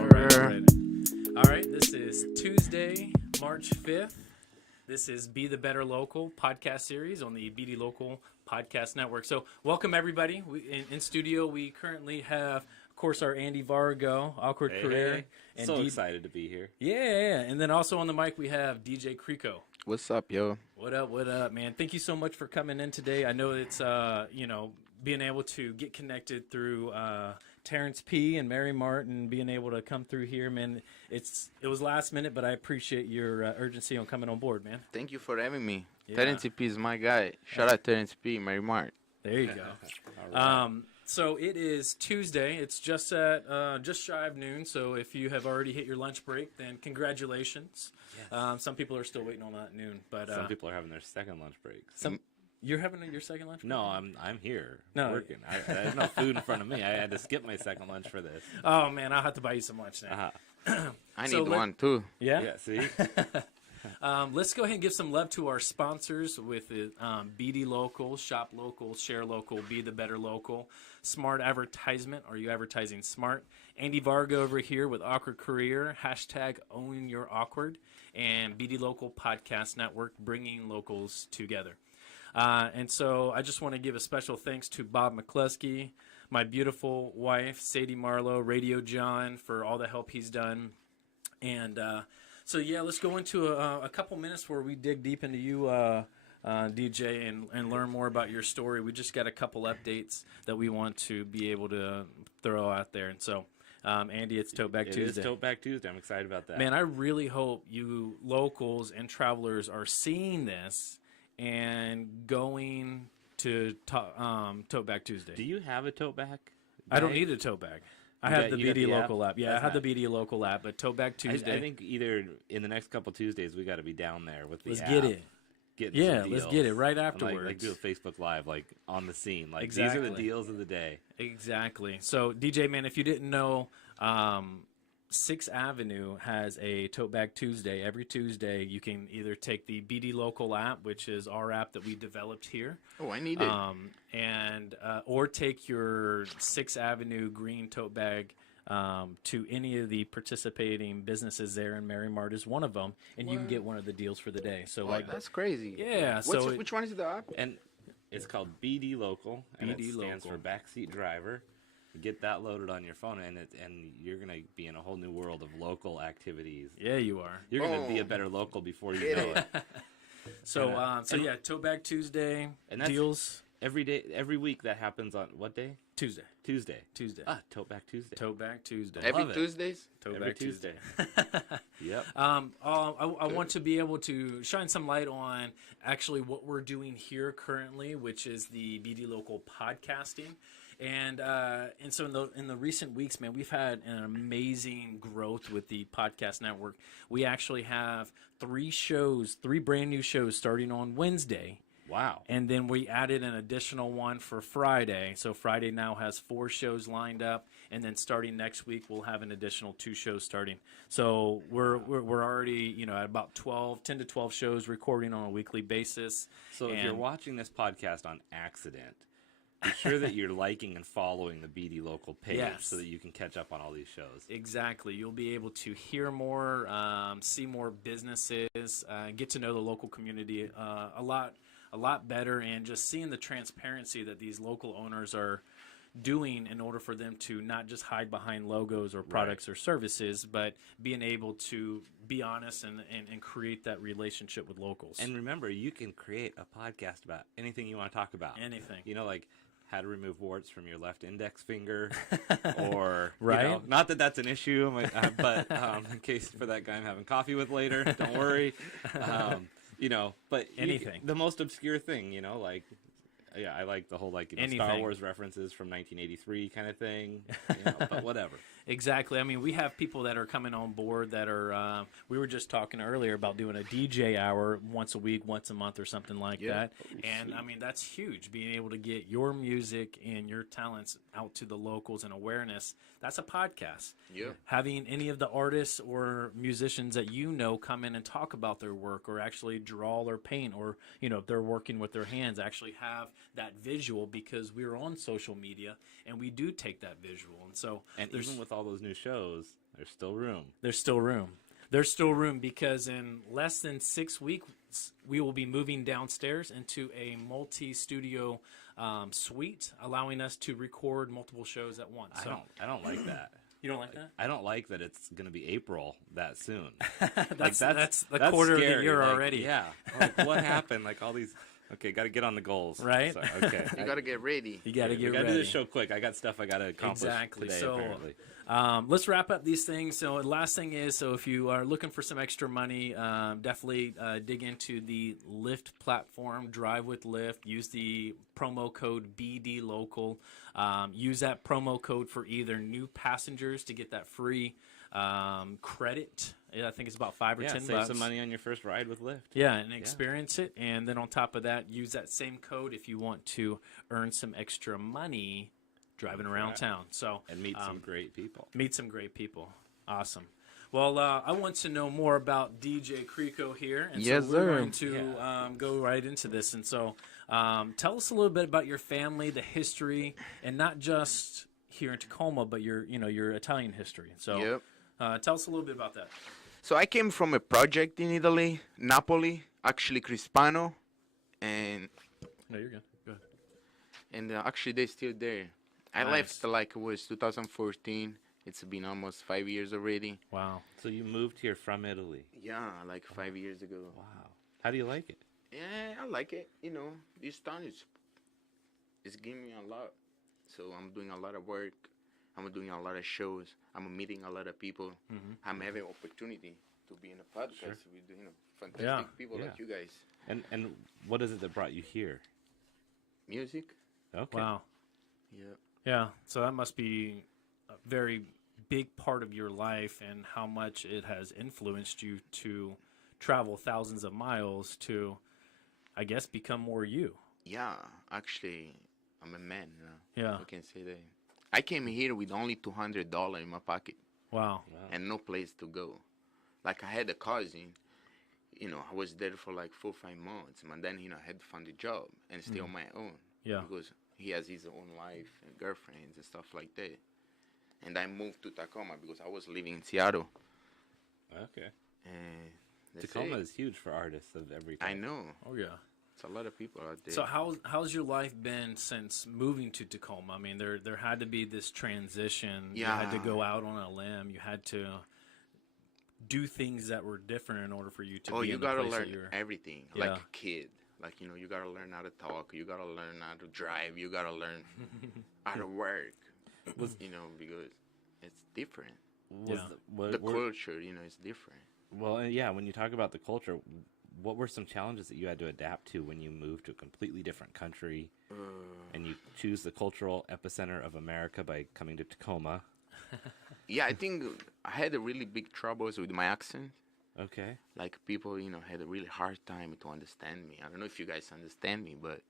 All right. All right. This is Tuesday, March 5th. This is Be the Better Local podcast series on the BD Local Podcast Network. So, welcome everybody. In studio, we currently have, of course, our Andy Vargo, Awkward Career. Hey. And so excited to be here. Yeah. And then also on the mic, we have DJ Creco. What's up, yo? What up, man? Thank you so much for coming in today. I know it's, being able to get connected through Terrence P. and Mary Martin, being able to come through here, man. It was last minute, but I appreciate your urgency on coming on board, man. Thank you for having me. Yeah. Terrence P. is my guy. Shout out Terrence P. Mary Martin. There you go. All right. So it is Tuesday. It's just shy of noon. So if you have already hit your lunch break, then congratulations. Yes. Some people are still waiting on that noon, but some people are having their second lunch break. You're having your second lunch break? No, I'm here working. There's no food in front of me. I had to skip my second lunch for this. Oh man, I'll have to buy you some lunch now. I need one too. Yeah. Yeah. See. Let's go ahead and give some love to our sponsors with BD Local, Shop Local, Share Local, Be the Better Local, Smart Advertisement. Are you advertising smart? Andy Vargo over here with Awkward Career, hashtag Own Your Awkward, and BD Local Podcast Network, bringing locals together. And so I just want to give a special thanks to Bob McCluskey, my beautiful wife, Sadie Marlowe, Radio John, for all the help he's done. And so, let's go into a couple minutes where we dig deep into you, DJ, and learn more about your story. We just got a couple updates that we want to be able to throw out there. And so, Andy, it's Tote Back Tuesday. It is Tote Back Tuesday. I'm excited about that. Man, I really hope you locals and travelers are seeing this and going to Tote Back Tuesday. Do you have a tote bag? I don't need a tote bag. I have the BD Local app. Yeah, I have the BD Local app, but Tote Back Tuesday. I think either in the next couple Tuesdays we got to be down there with the Let's app. get it. Let's get it right afterwards. Like do a Facebook Live, like on the scene. Like exactly. These are the deals of the day. Exactly. So DJ, man, if you didn't know, 6th Avenue has a Tote Bag Tuesday. Every Tuesday, you can either take the BD Local app, which is our app that we developed here. Oh, I need it. Or take your 6th Avenue green tote bag to any of the participating businesses there, and Mary Mart is one of them, and you can get one of the deals for the day. So that's crazy. Yeah. Which one is the app? And it's called BD Local, and it BD stands Local. for Backseat Driver. Get that loaded on your phone, and you're gonna be in a whole new world of local activities. Yeah, you are. You're gonna be a better local before you know it. So Tote Bag Tuesday and that's deals every day, every week. That happens on what day? Tuesday. Tuesday. Tote Bag Tuesday. Tote Bag Tuesday. Every Tuesdays? Tote Every Bag Tuesday. Yep. I want to be able to shine some light on actually what we're doing here currently, which is the BD Local podcasting. And so in the recent weeks, man, we've had an amazing growth with the podcast network. We actually have 3 brand new shows starting on Wednesday. Wow. And then we added an additional one for Friday. So Friday now has 4 shows lined up, and then starting next week we'll have an additional 2 shows starting. So we're already, at about 10 to 12 shows recording on a weekly basis. So if you're watching this podcast on accident, be sure that you're liking and following the BD Local page so that you can catch up on all these shows. Exactly. You'll be able to hear more, see more businesses, get to know the local community a lot better, and just seeing the transparency that these local owners are doing in order for them to not just hide behind logos or products or services, but being able to be honest and create that relationship with locals. And remember, you can create a podcast about anything you want to talk about. Anything. Like how to remove warts from your left index finger, or right? Not that that's an issue, but in case for that guy I'm having coffee with later, don't worry. But anything. The most obscure thing, I like the whole Star Wars references from 1983 kind of thing, but whatever. Exactly. I mean, we have people that are coming on board that are, we were just talking earlier about doing a DJ hour once a week, once a month or something like that. And sweet. I mean, that's huge. Being able to get your music and your talents out to the locals and awareness, that's a podcast. Yeah. Having any of the artists or musicians that come in and talk about their work, or actually draw or paint, or, if they're working with their hands, actually have that visual, because we're on social media and we do take that visual. And so even with all those new shows, There's still room. There's still room. There's still room because in less than 6 weeks, we will be moving downstairs into a multi-studio suite, allowing us to record multiple shows at once. So, I don't like that. You don't like that? I don't like that it's going to be April that soon. that's the quarter scary. of the year like, already. Yeah. Like, what happened? Like, all these... Okay, got to get on the goals. Right? So, okay. You got to get ready. You got to get We got to ready. do this show quick. I got stuff I got to accomplish today, So, apparently. let's wrap up these things. So, the last thing is, so if you are looking for some extra money, definitely dig into the Lyft platform. Drive with Lyft. Use the promo code BD Local. Use that promo code for either new passengers to get that free credit. I think it's about $5 or $10. Save some money on your first ride with Lyft. Yeah, and experience it. And then on top of that, use that same code if you want to earn some extra money driving around town. So And meet some great people. Meet some great people. Awesome. Well, I want to know more about DJ Creco here. And Yes, so we're sir. going to go right into this. And so tell us a little bit about your family, the history, and not just here in Tacoma, but your Italian history. So tell us a little bit about that. So I came from a project in Italy, Napoli, actually Crispano, and No, you're good. Go ahead. actually they're still there. I Nice. left like it was 2014. It's been almost 5 years already. Wow. So you moved here from Italy. Yeah, like 5 years ago. Wow. How do you like it? Yeah, I like it. You know, this town is giving me a lot. So I'm doing a lot of work. I'm doing a lot of shows. I'm meeting a lot of people. I'm having opportunity to be in a podcast with fantastic people like you guys. And what is it that brought you here? Music. Okay. Wow. Yeah. Yeah. So that must be a very big part of your life and how much it has influenced you to travel thousands of miles to, I guess, become more you. Yeah, actually, I'm a man now. Yeah. I can say that. I came here with only $200 in my pocket Wow. and no place to go. Like I had a cousin, I was there for like 4 or 5 months, and then I had to find a job and stay on my own. Yeah. Because he has his own life and girlfriends and stuff like that. And I moved to Tacoma because I was living in Seattle. Okay. And that's Tacoma it. is huge for artists of every type. I know. Oh, yeah. It's a lot of people out there. So how's your life been since moving to Tacoma? I mean, there had to be this transition. You had to go out on a limb. You had to do things that were different in order for you to be you in the gotta place that learn you're... everything like a kid. Like, you gotta learn how to talk. You gotta learn how to drive. You gotta learn how to work. Because it's different. The culture, is different. Well, yeah, when you talk about the culture, what were some challenges that you had to adapt to when you moved to a completely different country and you choose the cultural epicenter of America by coming to Tacoma? Yeah, I think I had a really big troubles with my accent. Okay. Like, people, had a really hard time to understand me. I don't know if you guys understand me, but...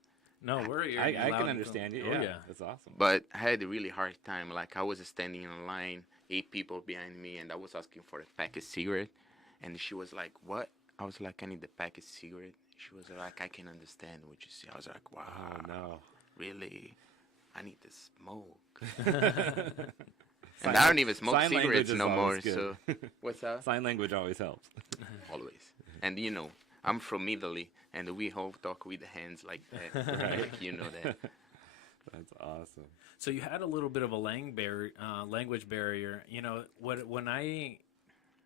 No, we're here. I can understand you. Oh, Yeah, that's awesome. But I had a really hard time. Like, I was standing in line, 8 people behind me, and I was asking for a pack of cigarette. And she was like, what? I was like, I need the pack of cigarette. She was like, I can understand what you say. I was like, wow. Oh, no. Really? I need to smoke. And I don't even smoke sign language cigarettes is no more. always good. So what's that? Sign language always helps. Always. And I'm from Italy, and we all talk with the hands like that. Like, that. That's awesome. So you had a little bit of a language barrier. When I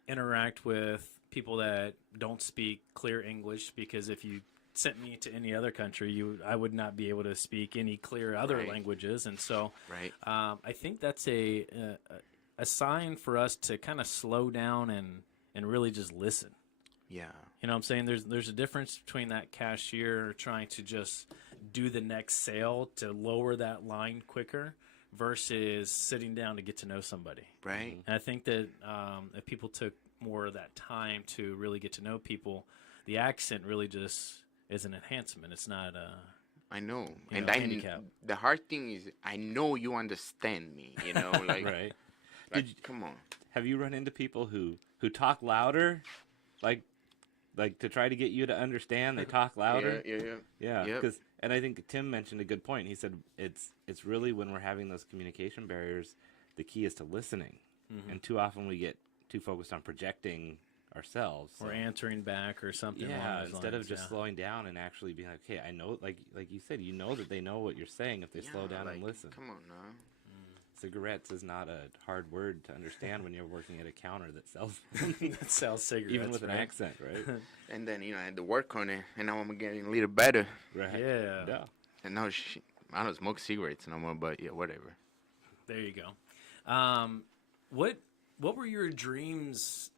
interact with people that don't speak clear English, because if you sent me to any other country, I would not be able to speak any clear other languages, and so I think that's a sign for us to kind of slow down and really just listen. Yeah. You know what I'm saying? There's a difference between that cashier trying to just do the next sale to lower that line quicker versus sitting down to get to know somebody. Right. And I think that if people took more of that time to really get to know people, the accent really just is an enhancement. It's not I know. handicap. The hard thing is I know you understand me, like, Right. come on. Have you run into people who talk louder, like to try to get you to understand? They talk louder. Yeah. Yeah, Yep. and I think Tim mentioned a good point. He said it's really when we're having those communication barriers, the key is to listening. and too often we get too focused on projecting ourselves. Or answering back or something. Yeah, along those instead lines, of just slowing down and actually being like, okay, I know, like you said, you know that they know what you're saying if they slow down and listen. Come on now. Cigarettes is not a hard word to understand when you're working at a counter that sells that sells cigarettes, even with an right? accent, right? And then, I had to work on it, and now I'm getting a little better. Right. Yeah. And now I don't smoke cigarettes no more, but yeah, whatever. There you go. What were your dreams,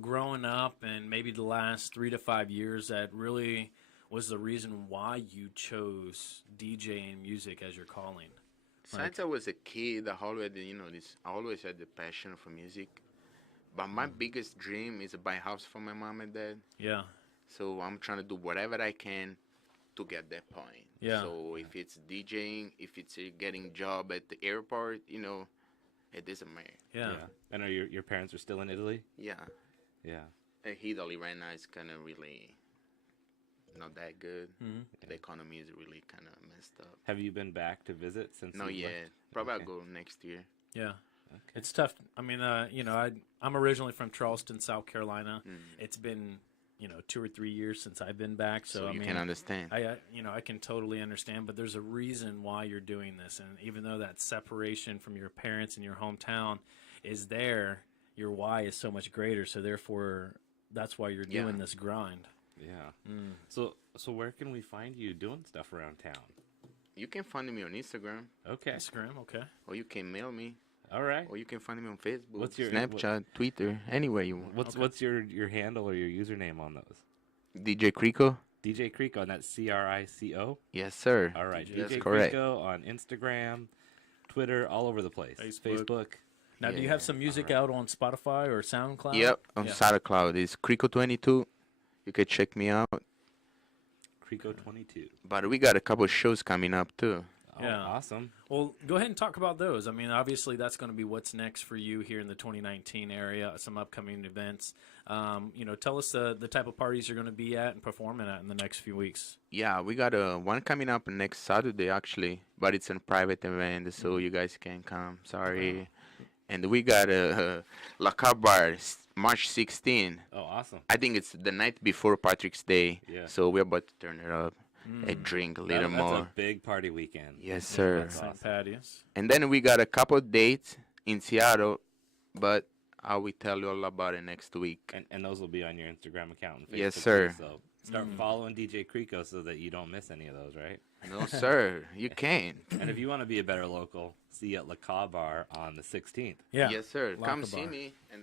growing up, and maybe the last 3 to 5 years that really was the reason why you chose DJing music as your calling? Since I was a kid, I always had the passion for music. But my biggest dream is to buy a house for my mom and dad. Yeah. So I'm trying to do whatever I can to get that point. Yeah. So if it's DJing, if it's getting job at the airport, it doesn't matter. Yeah. And are your parents are still in Italy? Yeah. Yeah. Italy right now is kind of really not that good. Mm-hmm. The economy is really kind of messed up. Have you been back to visit since? Not you yet. left? Probably Okay. I'll go next year. Yeah. Okay. It's tough. I mean, I'm originally from Charleston, South Carolina. It's been, 2 or 3 years since I've been back. So, I you mean, can understand. I can totally understand, but there's a reason why you're doing this. And even though that separation from your parents and your hometown is there, your why is so much greater. So therefore, that's why you're doing this grind. Yeah. So where can we find you doing stuff around town? You can find me on Instagram, Okay. Instagram, okay. or you can mail me, All right. or you can find me on Facebook, What's your- Snapchat, Twitter, anywhere you want. What's your handle or your username on those? DJ Crico? DJ Crico, and that's CRICO. Yes, sir. All right, That's DJ correct. Crico on Instagram, Twitter, all over the place. Facebook. Now, do you have some music Alright. out on Spotify or SoundCloud? Yep, on Yeah. SoundCloud. It's Crico22. You can check me out. Crico 22. But we got a couple shows coming up, too. Oh, Yeah. awesome. Well, go ahead and talk about those. I mean, obviously, that's going to be what's next for you here in the 2019 area, some upcoming events. Tell us the type of parties you're going to be at and performing at in the next few weeks. Yeah, we got one coming up next Saturday, actually. But it's a private event, so you guys can come. Sorry. And we got a La Cab Bar, March 16. Oh, awesome. I think it's the night before Patrick's Day. Yeah. So we're about to turn it up and drink a little That's more. a big party weekend. Yes, sir. That's St. awesome. Patty's. And then we got a couple dates in Seattle, but I will tell you all about it next week. And those will be on your Instagram account and Facebook. Yes, sir. too, So start following DJ Crico so that you don't miss any of those, right? No, sir, you can. And if you want to be a better local, see you at La Cab Bar on the 16th. Yeah. Yes, sir. La Come Cab see Bar. me, and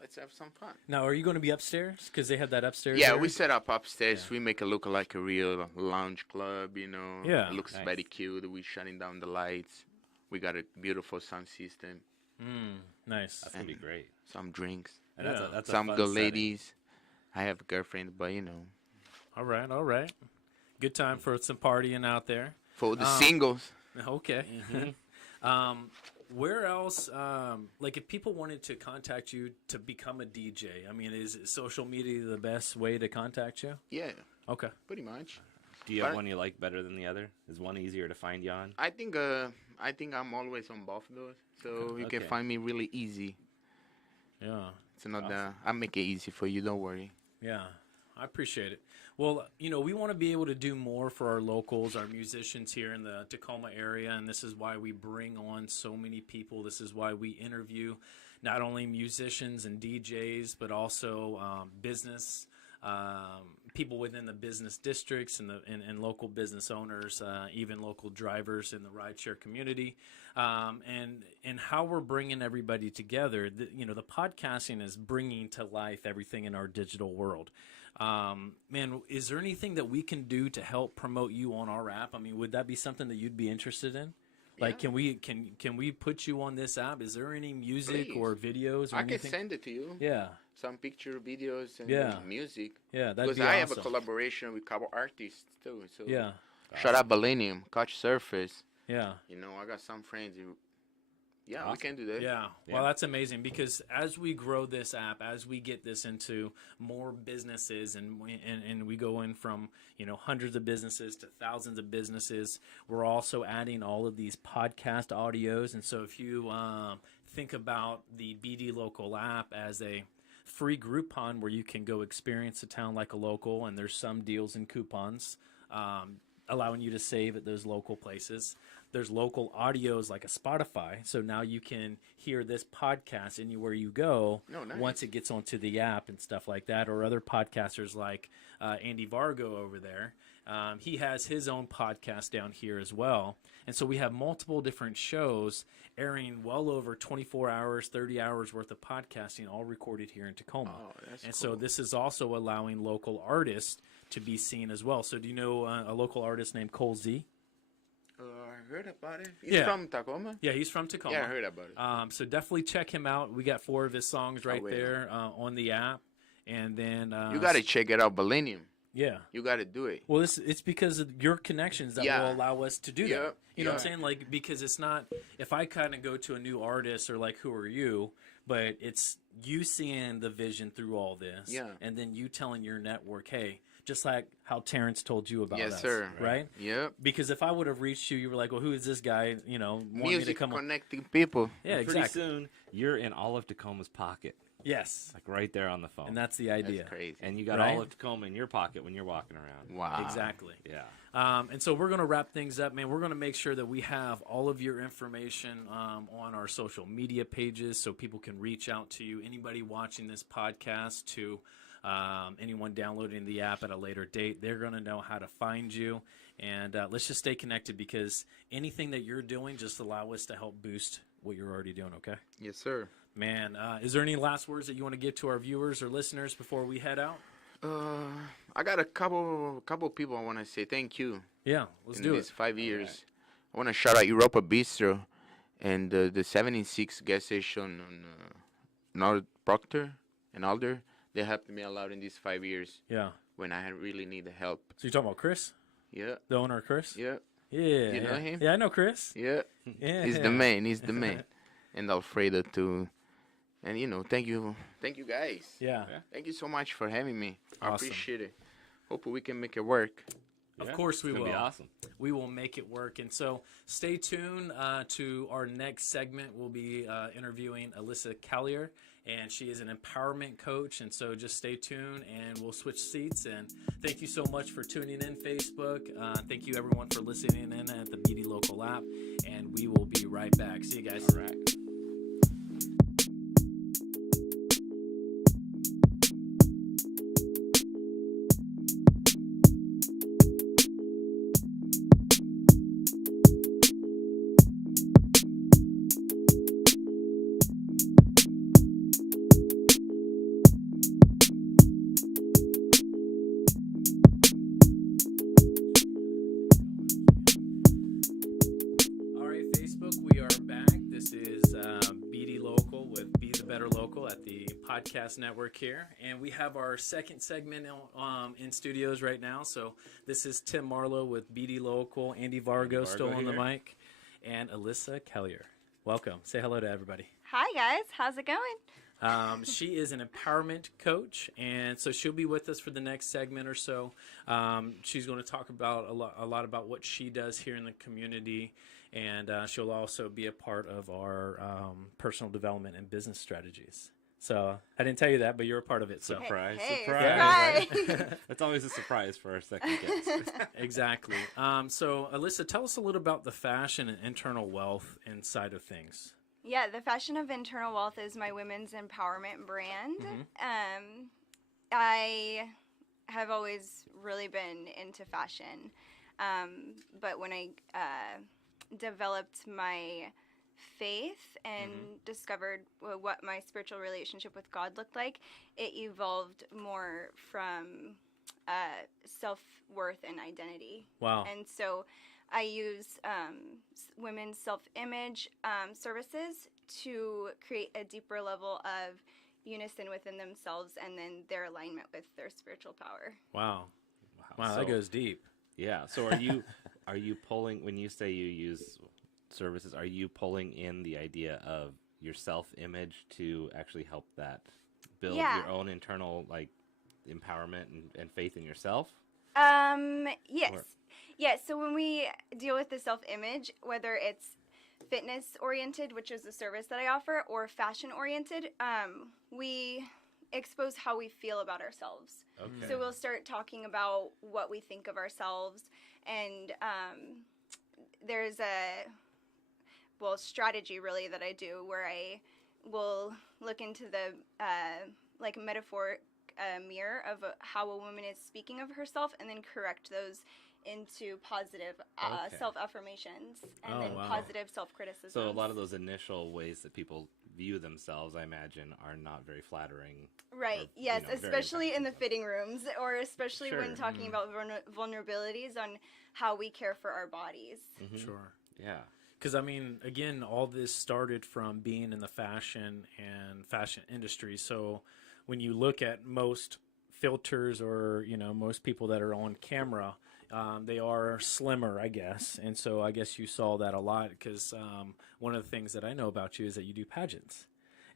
let's have some fun. Now, are you going to be upstairs? Because they had that upstairs. Yeah, area? we set up upstairs. We make it look like a real lounge club, Yeah. It looks Nice. very cute. We shutting down the lights. We got a beautiful sound system, Nice. That's going to be great. some drinks, And Yeah. that's a some fun good setting. ladies. I have a girlfriend, but All right. Good time for some partying out there. for the singles. Okay. Where else, if people wanted to contact you to become a DJ, I mean, is social media the best way to contact you? Yeah, Okay. pretty much. Do you have But- one you like better than the other? Is one easier to find you on? I think I'm always on both of those, so you can Okay. find me really easy. Yeah. It's not Awesome. I make it easy for you. Don't worry. Yeah, I appreciate it. Well, we want to be able to do more for our locals, our musicians here in the Tacoma area, and this is why we bring on so many people. This is why we interview not only musicians and DJs, but also business people within the business districts and local business owners, even local drivers in the rideshare community, and how we're bringing everybody together. The podcasting is bringing to life everything in our digital world. Man, is there anything that we can do to help promote you on our app? I mean, would that be something that you'd be interested in? Like, Yeah. can we put you on this app? Is there any music Please. or videos or I can anything? send it to you. Yeah, Some picture, videos, and Yeah. music. yeah, that'd Because be I awesome. have a collaboration with couple artists too. So Yeah, Shout out Millennium, Couch Surface. yeah, I got some friends who Yeah, we Awesome. can do that. Yeah. Yeah. Well, that's amazing because as we grow this app, as we get this into more businesses and we go in from, hundreds of businesses to thousands of businesses, we're also adding all of these podcast audios. And so if you think about the BD Local app as a free Groupon where you can go experience a town like a local, and there's some deals and coupons allowing you to save at those local places. There's local audios like a Spotify, so now you can hear this podcast anywhere you go. Oh, nice. Once it gets onto the app and stuff like that. Or other podcasters like Andy Vargo over there. He has his own podcast down here as well. And so we have multiple different shows airing well over 24 hours, 30 hours worth of podcasting, all recorded here in Tacoma. Oh, that's and cool. so this is also allowing local artists to be seen as well. So do you know a local artist named Cole Z? I heard about it. He's Yeah. from Tacoma? Yeah, he's from Tacoma. Yeah, I heard about it. So definitely check him out. We got 4 of his songs right will. there on the app. And then You got to check it out, Millennium. Yeah. You got to do it. Well, it's because of your connections that Yeah. will allow us to do Yeah, that. You know what I'm yeah. saying? Like, because it's not, if I kind of go to a new artist or like, who are you? But it's you seeing the vision through all this. Yeah. And then you telling your network, hey, just like how Terrence told you about Yes, us. sir. Right? Yep. Because if I would have reached you, you were like, well, who is this guy? Want me to Music come on. connecting people. Yeah, And pretty exactly. soon, you're in all of Tacoma's pocket, Yes. like right there on the phone. And that's the idea. That's crazy. And you got Right? all of Tacoma in your pocket when you're walking around. Wow. Exactly. Yeah. And so we're going to wrap things up, man. We're going to make sure that we have all of your information on our social media pages so people can reach out to you. Anybody watching this podcast, to anyone downloading the app at a later date, they're going to know how to find you. And let's just stay connected because anything that you're doing, just allow us to help boost what you're already doing, okay? Yes, sir. Man, is there any last words that you want to give to our viewers or listeners before we head out? I got a couple people I want to say thank you. Yeah, let's in do these it. 5 years. I want to shout out Europa Bistro and the 76 gas station on North Proctor and Alder. They helped me a lot in these 5 years Yeah. when I really need the help. So you're talking about Chris? Yeah, The owner, Chris? yeah, Yeah. You know him? Yeah, I know Chris. yeah. Yeah. He's the man. He's the man. And Alfredo too. And thank you guys. Yeah. Thank you so much for having me. I Awesome. appreciate it. Hope we can make it work. Of Yeah, course it's we gonna will. be awesome. We will make it work. And so stay tuned to our next segment. We'll be interviewing Alyssa Caillier, and she is an empowerment coach. And so just stay tuned, and we'll switch seats. And thank you so much for tuning in, Facebook. Thank you, everyone, for listening in at the BD Local app. And we will be right back. See you guys. All right. All right, Facebook, we are back. This is BD Local with Be the Better Local at the podcast network here. And we have our second segment in studios right now. So this is Tim Marlowe with BD Local, Andy Vargo still on the here. mic, and Alyssa Caillier. Welcome. Say hello to everybody. Hi guys, how's it going? She is an empowerment coach, and so she'll be with us for the next segment or so. She's going to talk about a lot about what she does here in the community, and she'll also be a part of our personal development and business strategies. So I didn't tell you that, but you're a part of it. So Surprise, Hey, surprise. surprise. It's always a surprise for our second guest. exactly. So Alyssa, tell us a little about the fashion and internal wealth inside of things. Yeah, the Fashion of Internal Wealth is my women's empowerment brand. I have always really been into fashion, but when I developed my faith and discovered what my spiritual relationship with God looked like, it evolved more from self-worth and identity. Wow. And so I use women's self-image services to create a deeper level of unison within themselves and then their alignment with their spiritual power. Wow. Wow, So- that goes deep. Yeah. So are you pulling when you say you use services, are you pulling in the idea of your self-image to actually help that build Yeah. your own internal like empowerment and faith in yourself? Yes. Or- Yes. So when we deal with the self-image, whether it's fitness oriented, which is the service that I offer, or fashion oriented, we expose how we feel about ourselves. Okay. So we'll start talking about what we think of ourselves, and there's a strategy really that I do where I will look into the like metaphoric mirror of how a woman is speaking of herself, and then correct those into positive Okay. self-affirmations and Oh, then wow. positive self-criticism. So a lot of those initial ways that people view themselves, I imagine, are not very flattering. Right. or, Yes, very especially in the impactful. fitting rooms, or especially when Sure. talking about vulnerabilities on how we care for our bodies. Mhm. Sure. Yeah. Because, I mean, again, all this started from being in the fashion and fashion industry. So when you look at most filters or, most people that are on camera, they are slimmer, I guess. And so I guess you saw that a lot because one of the things that I know about you is that you do pageants.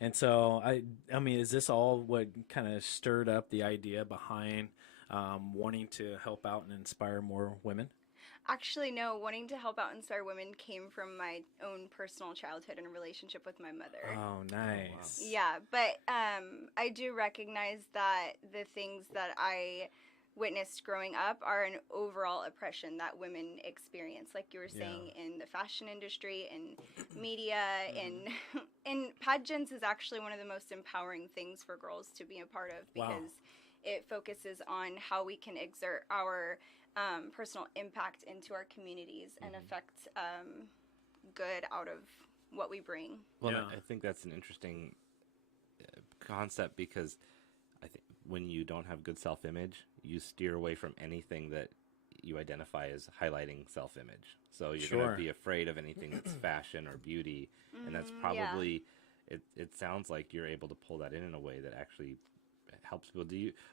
And so, I mean, is this all what kind of stirred up the idea behind wanting to help out and inspire more women? Actually, no, wanting to help out and inspire women came from my own personal childhood and relationship with my mother. Oh, nice. Yeah, but I do recognize that the things that I witnessed growing up are an overall oppression that women experience, like you were saying, in the fashion industry and media, and pageants is actually one of the most empowering things for girls to be a part of Wow. because it focuses on how we can exert our personal impact into our communities and affect good out of what we bring. Well, Yeah. I think that's an interesting concept because I think when you don't have good self-image, you steer away from anything that you identify as highlighting self-image. So you're going Sure. to be afraid of anything that's fashion or beauty, and that's yeah. probably it sounds like you're able to pull that in a way that actually helps people.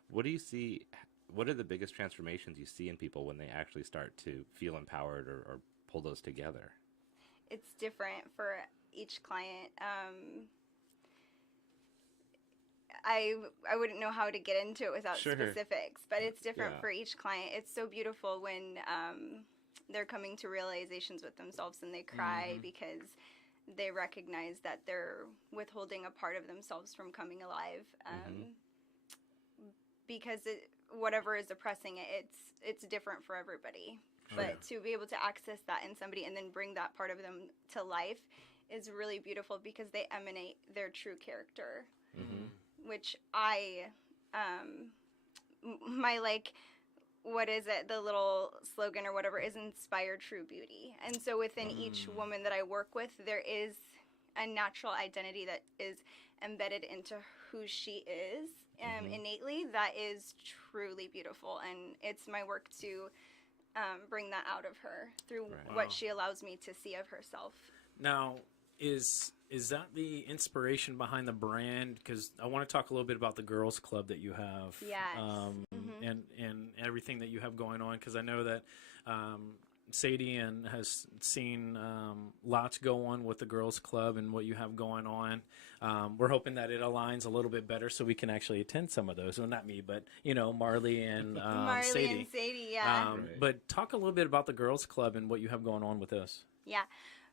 What do you see? What are the biggest transformations you see in people when they actually start to feel empowered or pull those together? It's different for each client. I wouldn't know how to get into it without Sure. specifics, but it's different Yeah. for each client. It's so beautiful when they're coming to realizations with themselves and they cry because they recognize that they're withholding a part of themselves from coming alive. Because whatever is oppressing it, it's different for everybody. But to be able to access that in somebody and then bring that part of them to life is really beautiful because they emanate their true character, which I, my what is it? The little slogan or whatever is inspire true beauty. And so within each woman that I work with, there is a natural identity that is embedded into who she is innately that is truly beautiful. And it's my work to bring that out of her through what she allows me to see of herself. Now, is that the inspiration behind the brand? Because I want to talk a little bit about the girls' club that you have, Yes. and everything that you have going on. Because I know that Sadie has seen lots go on with the girls' club and what you have going on. We're hoping that it aligns a little bit better so we can actually attend some of those. Well, not me, but Marley and Marley Sadie. and Sadie, yeah. Right. But talk a little bit about the girls' club and what you have going on with those. Yeah.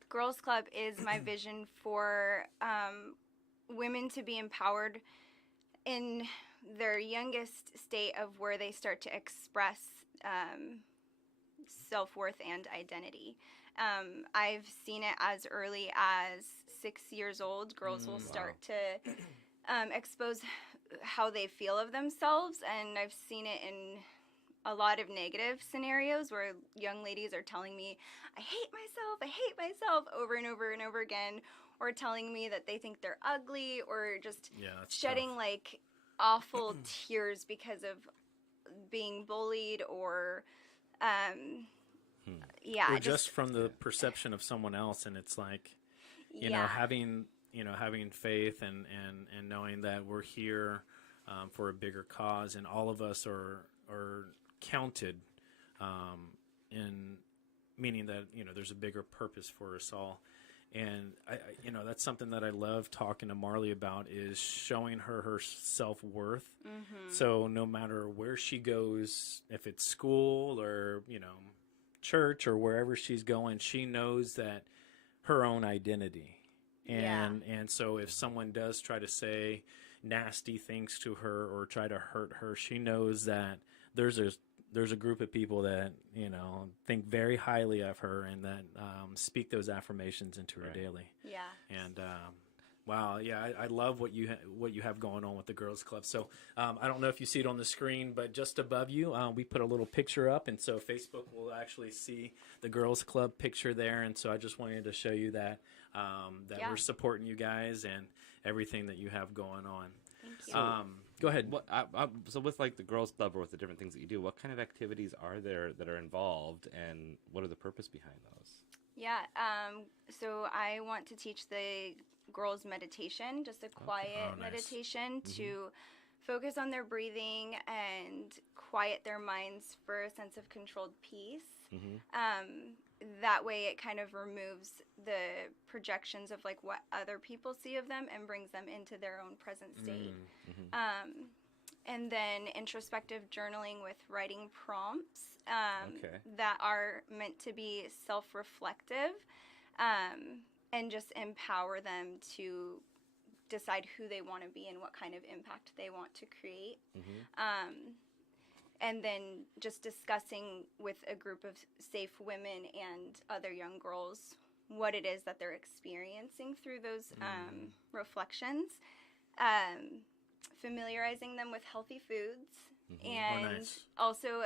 Girls Club is my vision for women to be empowered in their youngest state of where they start to express self-worth and identity. I've seen it as early as 6 years old. Girls will start to expose how they feel of themselves, and I've seen it in a lot of negative scenarios where young ladies are telling me, I hate myself over and over and over again, or telling me that they think they're ugly, or just that's shedding tough. like awful tears because of being bullied or Or just from the perception of someone else, and it's like, having faith and knowing that we're here for a bigger cause, and all of us are counted in meaning that, there's a bigger purpose for us all. And that's something that I love talking to Marley about, is showing her self-worth. So no matter where she goes, if it's school or, church or wherever she's going, she knows that her own identity. And so if someone does try to say nasty things to her or try to hurt her, she knows that there's a group of people that, think very highly of her and that speak those affirmations into her daily. Yeah. And wow, yeah, I love what you have going on with the Girls Club. So I don't know if you see it on the screen, but just above you, we put a little picture up, and so Facebook will actually see the Girls Club picture there. And so I just wanted to show you that we're supporting you guys and everything that you have going on. Thank you. Go ahead. So with like the Girls Club or with the different things that you do, what kind of activities are there that are involved, and what are the purpose behind those? Yeah. So I want to teach the girls meditation, just a quiet nice. meditation to focus on their breathing and quiet their minds for a sense of controlled peace. That way it kind of removes the projections of like what other people see of them and brings them into their own present state. And then introspective journaling with writing prompts that are meant to be self-reflective and just empower them to decide who they want to be and what kind of impact they want to create. And then just discussing with a group of safe women and other young girls what it is that they're experiencing through those reflections. Familiarizing them with healthy foods and also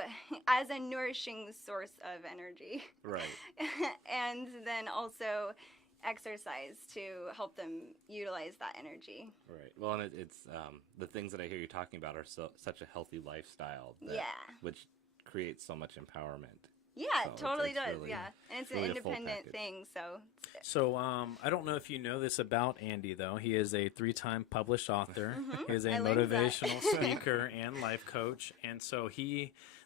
as a nourishing source of energy. Right. And then also exercise to help them utilize that energy. Right. Well, and it's the things that I hear you talking about are such a healthy lifestyle. Which creates so much empowerment. Yeah, so it totally it's does. really, Yeah, and it's an really a full independent package. thing. So I don't know if you know this about Andy, though. He is a 3-time published author. He is a I learned that. motivational speaker and life coach. And so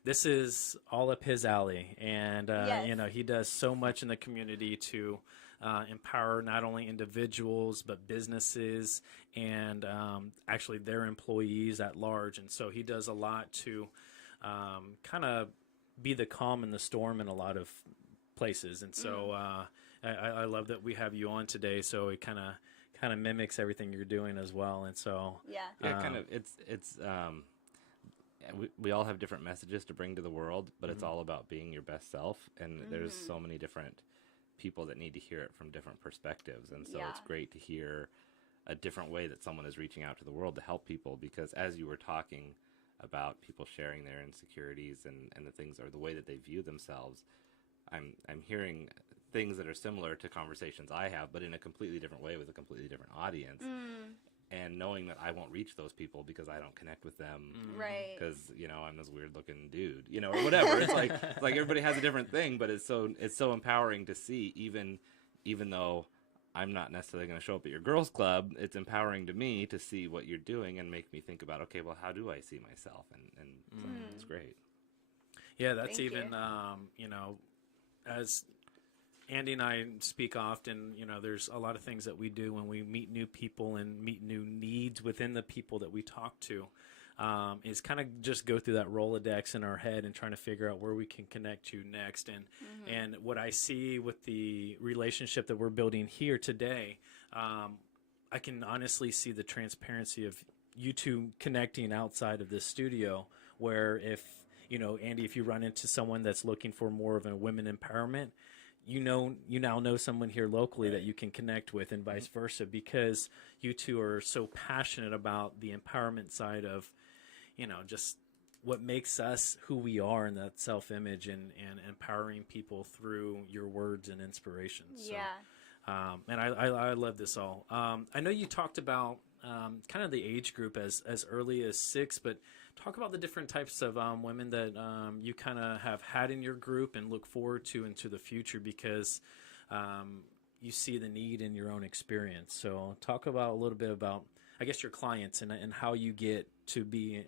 this is all up his alley. And, Yes. he does so much in the community to empower not only individuals, but businesses and actually their employees at large. And so he does a lot to kind of be the calm in the storm in a lot of places. And so I love that we have you on today. So it kind of mimics everything you're doing as well. And so Yeah, kind of. It's we all have different messages to bring to the world, but it's all about being your best self. And there's so many different people that need to hear it from different perspectives. And so it's great to hear a different way that someone is reaching out to the world to help people, because as you were talking about people sharing their insecurities and the things or the way that they view themselves, I'm hearing things that are similar to conversations I have, but in a completely different way with a completely different audience. And knowing that I won't reach those people because I don't connect with them, Right. Because I'm this weird looking dude, or whatever. It's like everybody has a different thing, but it's so empowering to see. Even though I'm not necessarily going to show up at your girls' club, it's empowering to me to see what you're doing and make me think about, okay, well, how do I see myself? And so it's great. Yeah, that's Thank even, as Andy and I speak often, there's a lot of things that we do when we meet new people and meet new needs within the people that we talk to, is kind of just go through that Rolodex in our head and trying to figure out where we can connect you next. And what I see with the relationship that we're building here today, I can honestly see the transparency of you two connecting outside of this studio, where if, Andy, if you run into someone that's looking for more of a women empowerment, you now know someone here locally that you can connect with, and vice versa, because you two are so passionate about the empowerment side of, just what makes us who we are, and that self-image and empowering people through your words and inspirations. So, Yeah. and I love this all. I know you talked about kind of the age group as early as 6, but talk about the different types of women that you kind of have had in your group and look forward to into the future, because you see the need in your own experience. So talk about a little bit about, I guess, your clients and how you get to be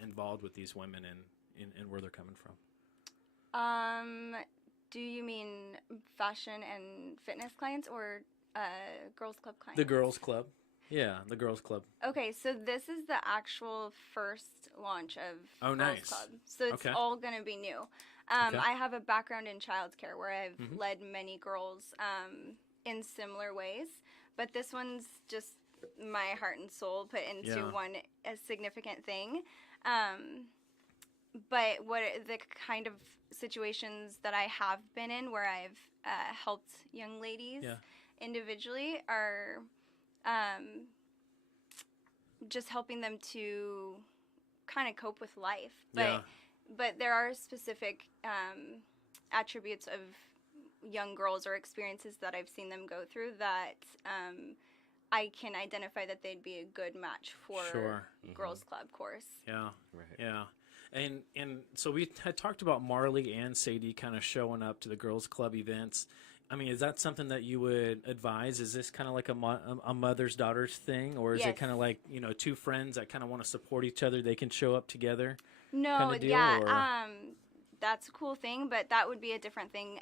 involved with these women and where they're coming from. Do you mean fashion and fitness clients or girls club clients? The girls club. Yeah, the girls club. Okay, so this is the actual first launch of Oh, Girls nice. Club. So it's Okay. all going to be new. Okay. I have a background in childcare where I've led many girls in similar ways, but this one's just my heart and soul put into a significant thing. But what the kind of situations that I have been in where I've helped young ladies individually are just helping them to kind of cope with life. But there are specific attributes of young girls or experiences that I've seen them go through that I can identify that they'd be a good match for Girls Club course. Yeah. Right. Yeah. And so we had talked about Marley and Sadie kind of showing up to the Girls Club events. I mean, is that something that you would advise? Is this kind of like a mother's daughters thing, or is it kind of like, you know, two friends that kind of want to support each other? They can show up together. No, kind of deal, yeah, that's a cool thing, but that would be a different thing.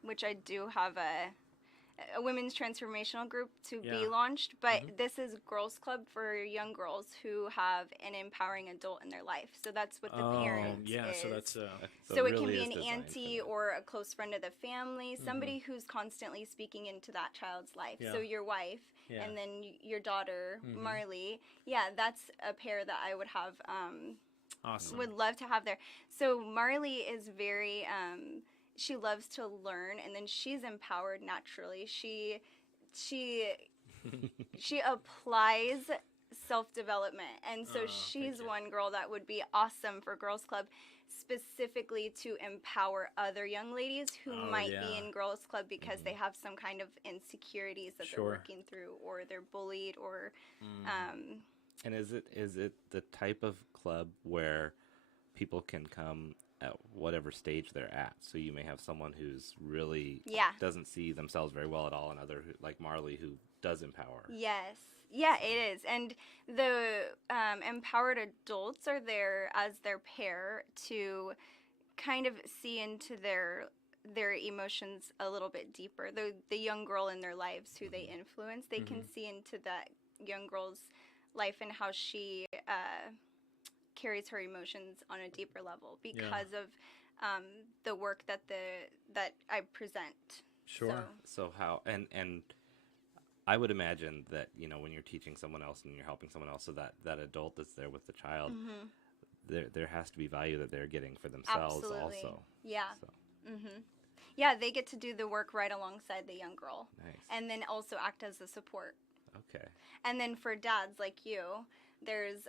Which I do have a women's transformational group to be launched, but this is Girls Club for young girls who have an empowering adult in their life. So that's what the parent is. So that's so it can be an auntie or a close friend of the family, somebody who's constantly speaking into that child's life. So your wife and then your daughter, Marley. Yeah, that's a pair that I would have awesome. Would love to have there. So Marley is very she loves to learn, and then she's empowered naturally. She applies self-development, and so she's one girl that would be awesome for Girls Club, specifically to empower other young ladies who might be in Girls Club because they have some kind of insecurities that they're working through, or they're bullied, or And is it the type of club where people can come at whatever stage they're at? So you may have someone who's really doesn't see themselves very well at all, and other like Marley who does empower. Yes. Yeah, it is. And the empowered adults are there as their pair to kind of see into their emotions a little bit deeper. The young girl in their lives who they influence, they can see into that young girl's life and how she carries her emotions on a deeper level because of the work that I present. Sure. So how and I would imagine that, you know, when you're teaching someone else and you're helping someone else, so that adult that's there with the child, there has to be value that they're getting for themselves. Absolutely. Also. Yeah. So. Yeah, they get to do the work right alongside the young girl. Nice. And then also act as a support. Okay. And then for dads like you, there's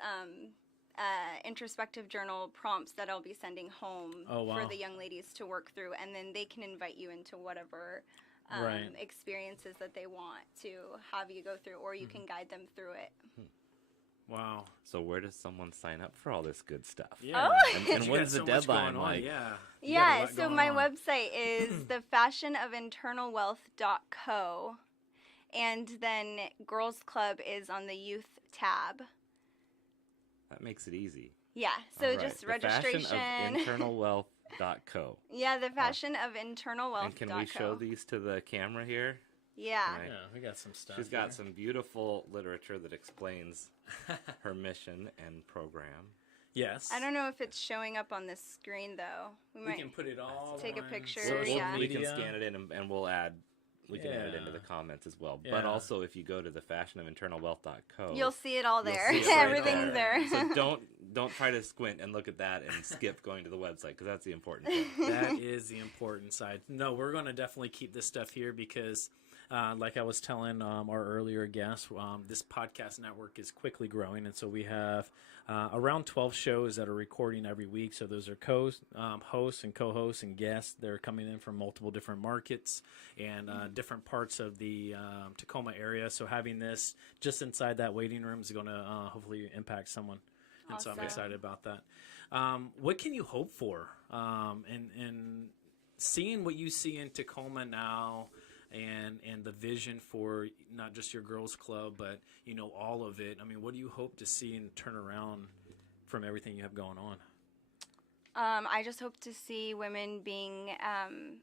introspective journal prompts that I'll be sending home for the young ladies to work through, and then they can invite you into whatever experiences that they want to have you go through, or you can guide them through it. Wow. So where does someone sign up for all this good stuff? Yeah. And when's the deadline? Like, Yeah, so my website is thefashionofinternalwealth.co, and then Girls Club is on the youth tab. that makes it easy. Yeah, so All right. just The registration. fashionofinternalwealth.co. Yeah, the fashionofinternalwealth.co. And can we show these to the camera here? Yeah. Right. Yeah, we got some stuff. She's got some beautiful literature that explains her mission and program. Yes. I don't know if it's showing up on this screen though. We We might can put it all take a on picture, social yeah. We can media. scan it in and we'll add. We can add it into the comments as well. But also, if you go to the fashionofinternalwealth.co, You'll see it all there. see it right Everything's there. So don't try to squint and look at that and skip going to the website, because that's the important thing. That is the important side. No, we're going to definitely keep this stuff here because, like I was telling our earlier guest, this podcast network is quickly growing, and so we have around 12 shows that are recording every week. So those are hosts and co-hosts and guests. They're coming in from multiple different markets and different parts of the Tacoma area. So having this just inside that waiting room is going to hopefully impact someone. And so I'm excited about that. What can you hope for? And seeing what you see in Tacoma now, and the vision for not just your girls club, but you know, all of it. I mean, what do you hope to see and turn around from everything you have going on? I just hope to see women being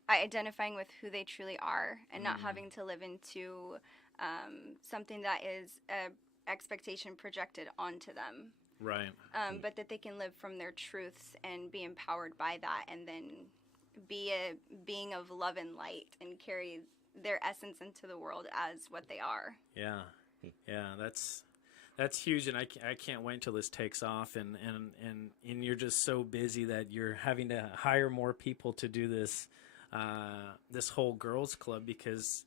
identifying with who they truly are and not having to live into something that is a expectation projected onto them. Right. But that they can live from their truths and be empowered by that, and then be a being of love and light and carry their essence into the world as what they are. Yeah. Yeah, that's huge, and I can't wait until this takes off, and you're just so busy that you're having to hire more people to do this this whole girls club, because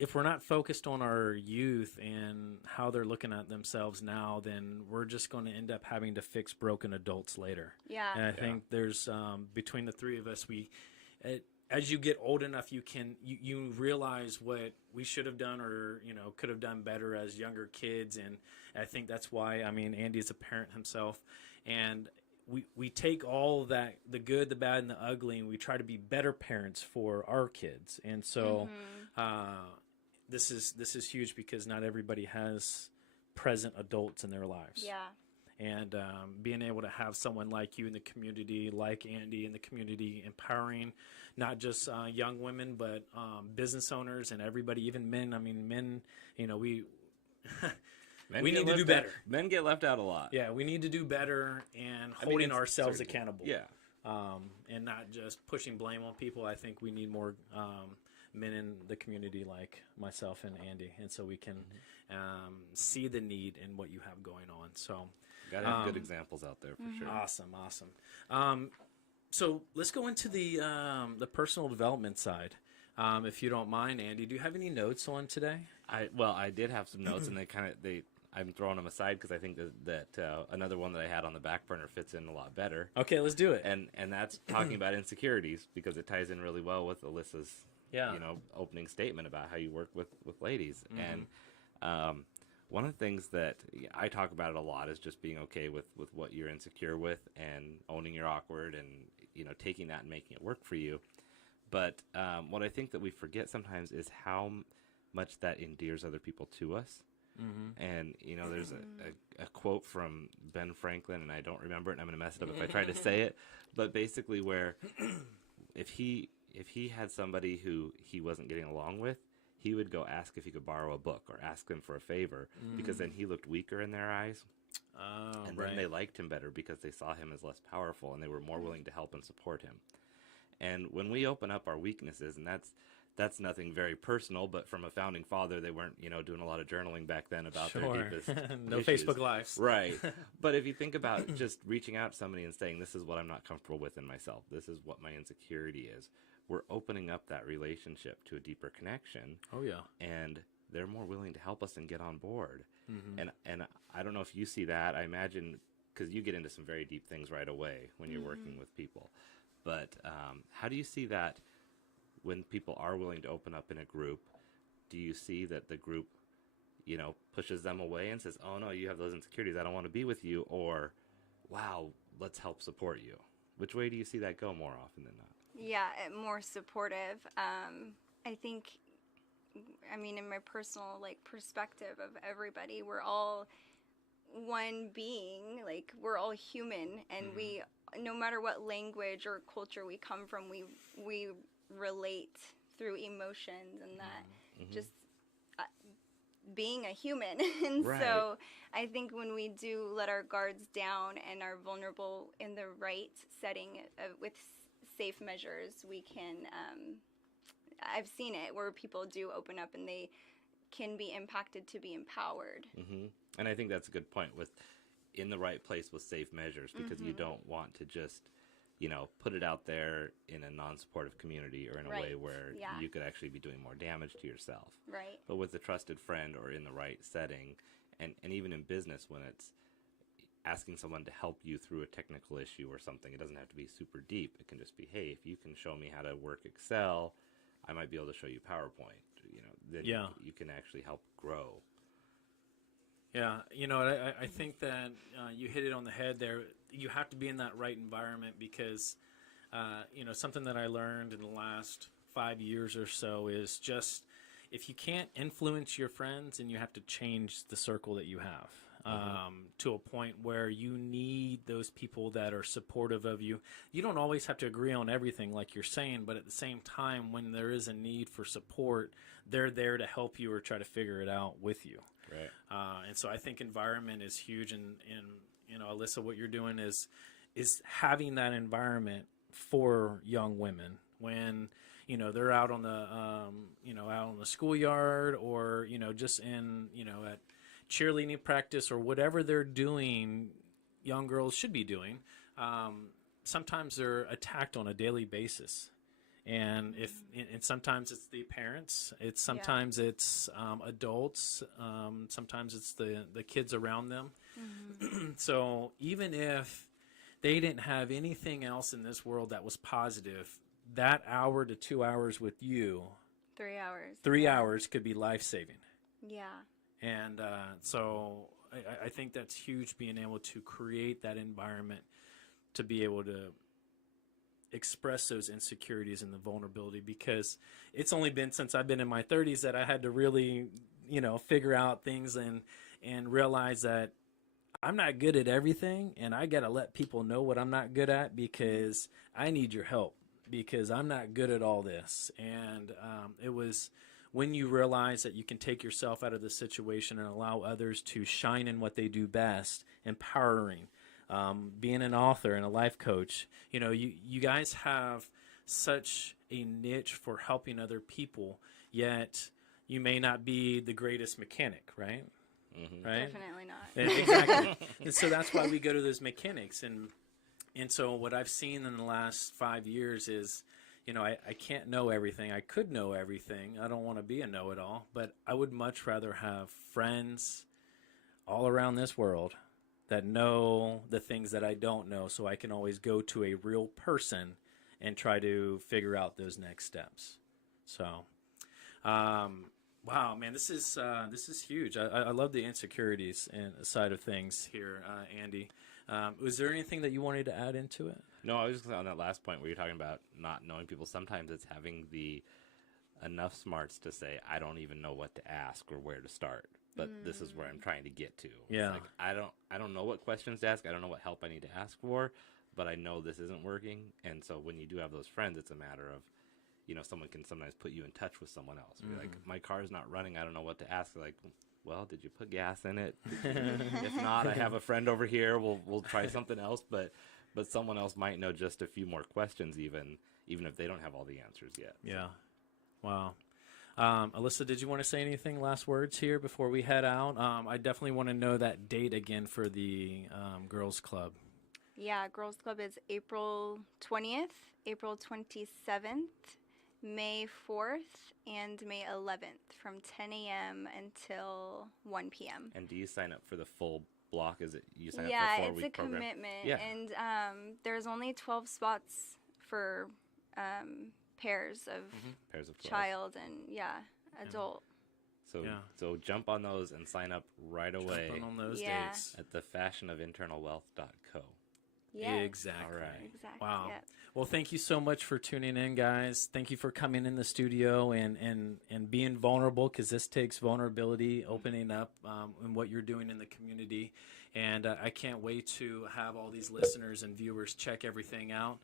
if we're not focused on our youth and how they're looking at themselves now, then we're just going to end up having to fix broken adults later. Yeah. And I think there's between the three of us, as you get old enough, you realize what we should have done, or could have done better as younger kids, and I think that's why Andy's a parent himself, and we take all that, the good, the bad, and the ugly, and we try to be better parents for our kids, and so this is huge, because not everybody has present adults in their lives. Yeah. And being able to have someone like you in the community, like Andy in the community, empowering not just young women, but business owners and everybody, even men. Men, we we need to do better. Men get left out a lot. Yeah, we need to do better, and holding ourselves certainly accountable. Yeah. And not just pushing blame on people. I think we need more men in the community like myself and Andy, and so we can see the need in what you have going on. So. Got to have good examples out there for sure. Awesome. So let's go into the personal development side, if you don't mind, Andy. Do you have any notes on today? I did have some notes, and I'm throwing them aside because I think that another one that I had on the back burner fits in a lot better. Okay, let's do it. And that's talking about insecurities, because it ties in really well with Alyssa's opening statement about how you work with ladies. And one of the things that I talk about it a lot is just being okay with what you're insecure with, and owning you're awkward, and taking that and making it work for you. But what I think that we forget sometimes is how much that endears other people to us. And there's a quote from Ben Franklin, and I don't remember it, and I'm going to mess it up if I try to say it. But basically, where if he had somebody who he wasn't getting along with, he would go ask if he could borrow a book or ask them for a favor, because then he looked weaker in their eyes. And then they liked him better because they saw him as less powerful, and they were more willing to help and support him. And when we open up our weaknesses, and that's nothing very personal, but from a founding father, they weren't doing a lot of journaling back then about their deepest no issues. Facebook Lives. Right. But if you think about just reaching out to somebody and saying, this is what I'm not comfortable with in myself, this is what my insecurity is, we're opening up that relationship to a deeper connection. Oh, yeah. And they're more willing to help us and get on board. And I don't know if you see that. I imagine, because you get into some very deep things right away when you're working with people. But how do you see that when people are willing to open up in a group? Do you see that the group, pushes them away and says, oh, no, you have those insecurities, I don't want to be with you, or, wow, let's help support you? Which way do you see that go more often than not? Yeah, more supportive. I think, in my personal perspective of everybody, we're all one being. We're all human, and we, no matter what language or culture we come from, we relate through emotions, and that just being a human. And so I think when we do let our guards down and are vulnerable in the right setting with safe measures, we can I've seen it where people do open up and they can be impacted to be empowered. And I think that's a good point, with in the right place with safe measures, because you don't want to just put it out there in a non-supportive community, or in a way where you could actually be doing more damage to yourself. Right. But with a trusted friend, or in the right setting, and even in business, when it's asking someone to help you through a technical issue or something, it doesn't have to be super deep. It can just be, hey, if you can show me how to work Excel, I might be able to show you PowerPoint. Then you can actually help grow. Yeah, I think that you hit it on the head there. You have to be in that right environment, because, something that I learned in the last 5 years or so is just, if you can't influence your friends, then you have to change the circle that you have. to a point where you need those people that are supportive of you. You don't always have to agree on everything like you're saying, but at the same time, when there is a need for support, they're there to help you or try to figure it out with you. Right. And so I think environment is huge. And Alyssa, what you're doing is having that environment for young women when, they're out on the, out on the schoolyard or, just in, at cheerleading practice or whatever they're doing, young girls should be doing. Sometimes they're attacked on a daily basis. And and sometimes it's the parents, sometimes it's adults, sometimes it's the kids around them. So even if they didn't have anything else in this world that was positive, that hour to 2 hours with you, 3 hours. 3 hours could be life-saving. Yeah. And so I think that's huge, being able to create that environment to be able to express those insecurities and the vulnerability, because it's only been since I've been in my 30s that I had to really, figure out things and realize that I'm not good at everything, and I got to let people know what I'm not good at, because I need your help, because I'm not good at all this. And it was when you realize that you can take yourself out of the situation and allow others to shine in what they do best, empowering, being an author and a life coach. You guys have such a niche for helping other people, yet you may not be the greatest mechanic, right? Mm-hmm. Right? Definitely not. Exactly. And so that's why we go to those mechanics. And so what I've seen in the last 5 years is, I can't know everything. I could know everything. I don't want to be a know-it-all, but I would much rather have friends all around this world that know the things that I don't know, so I can always go to a real person and try to figure out those next steps. So, wow, man, this is huge. I love the insecurities and side of things here, Andy. Was there anything that you wanted to add into it? No, I was just on that last point where you're talking about not knowing people. Sometimes it's having the enough smarts to say, I don't even know what to ask or where to start. But this is where I'm trying to get to. Yeah. It's like, I don't know what questions to ask. I don't know what help I need to ask for, but I know this isn't working. And so when you do have those friends, it's a matter of, someone can sometimes put you in touch with someone else. You're like, my car's not running. I don't know what to ask. They're like, well, did you put gas in it? If not, I have a friend over here. We'll try something else. But someone else might know just a few more questions, even if they don't have all the answers yet. Yeah. Wow. Alyssa, did you want to say anything, last words here before we head out? I definitely want to know that date again for the Girls Club. Yeah, Girls Club is April 20th, April 27th, May 4th, and May 11th from 10 a.m. until 1 p.m. And do you sign up for the full block? Is it you sign up Yeah, for a it's a 4-week program? commitment. Yeah. And there's only 12 spots for pairs of Pairs of 12. child and adult. So jump on those and sign up right away Jump on those Yeah. dates. at thefashionofinternalwealth.co. Yeah. Exactly. All right. Exactly. Wow. Yep. Well, thank you so much for tuning in, guys. Thank you for coming in the studio and being vulnerable, because this takes vulnerability, opening up in what you're doing in the community. And I can't wait to have all these listeners and viewers check everything out.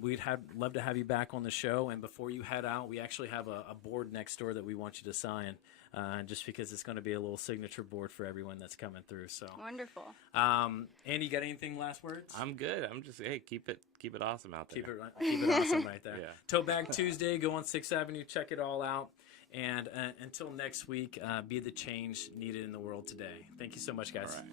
We'd love to have you back on the show. And before you head out, we actually have a board next door that we want you to sign, just because it's going to be a little signature board for everyone that's coming through. So Wonderful. Andy, got anything last words? I'm good. I'm just keep it awesome out there. Keep it awesome right there. Yeah. Tote Bag Tuesday, go on 6th Avenue, check it all out. And until next week, be the change needed in the world today. Thank you so much, guys. All right.